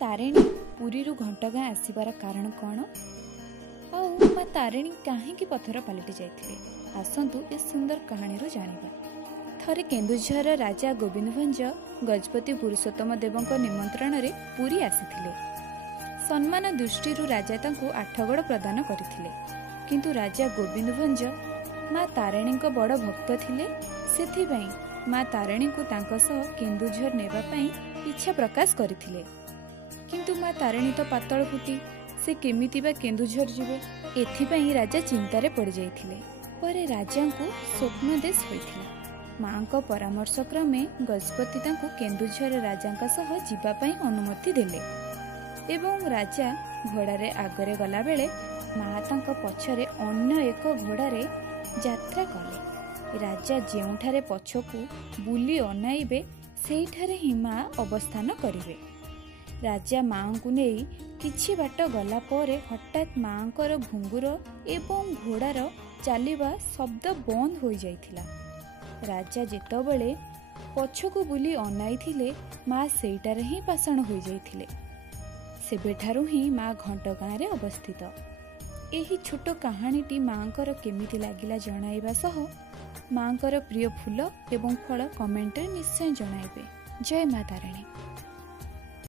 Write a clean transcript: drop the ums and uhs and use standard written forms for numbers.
तारिणी पुरी घंटगाँ आसबार कारण कौन और माँ तारिणी कहीं पत्थर पलटि जाइए आसतु ए सुंदर कहानी जानिबा। थरे केन्दुझर राजा गोविंद भंज गजपति पुरुषोत्तम देव निमंत्रण रे पुरी आसीथिले। सम्मान दृष्टि राजा तांको आठगड़ प्रदान करथिले, किंतु राजा गोविंद भंज माँ तारिणी बड़ भक्त थिले। सेथिबाई माँ तारिणी को तांको सह केन्दुझर नेबा पई इच्छा प्रकाश करथिले, किंतु माँ तारिणी तो पातल फुटी से केमिति बा केन्दुझर जिवे एथिपाई राजा चिंतारे पड़ जाइथिले। परे राजा को स्वप्नदेश होइथिला। माँ को परामर्श क्रमे गजपति तांको केन्दुझर राजा सह जीवा पई अनुमति देले एवं राजा घोड़ारे आगरे गला बेले माँ तांको पछरे अन्य एक घोड़ारे यात्रा कले। राजा जेउठारे पछकू बुली अनाइबे सेइठारे ही माँ अवस्थान करिवे। राजा माँ को नहीं किछि बाट गला परे हठात माँ कर घुंगुर एवं घोड़ार चलिबा शब्द बंद हो जाइथिला। राजा जेतबेले पछकू बुली अनाइथिले माँ सेइटारे ही पाषाण हो जाइथिले। सेबेठारु ही माँ घंटगाँ रे अवस्थित। एही छोट कहानीटी माँकर केमिति लागिला जणाइबा सह माँकर प्रिय फूल एवं फल कमेंट रे निश्चय जणाइबे। जय माँ तारिणी।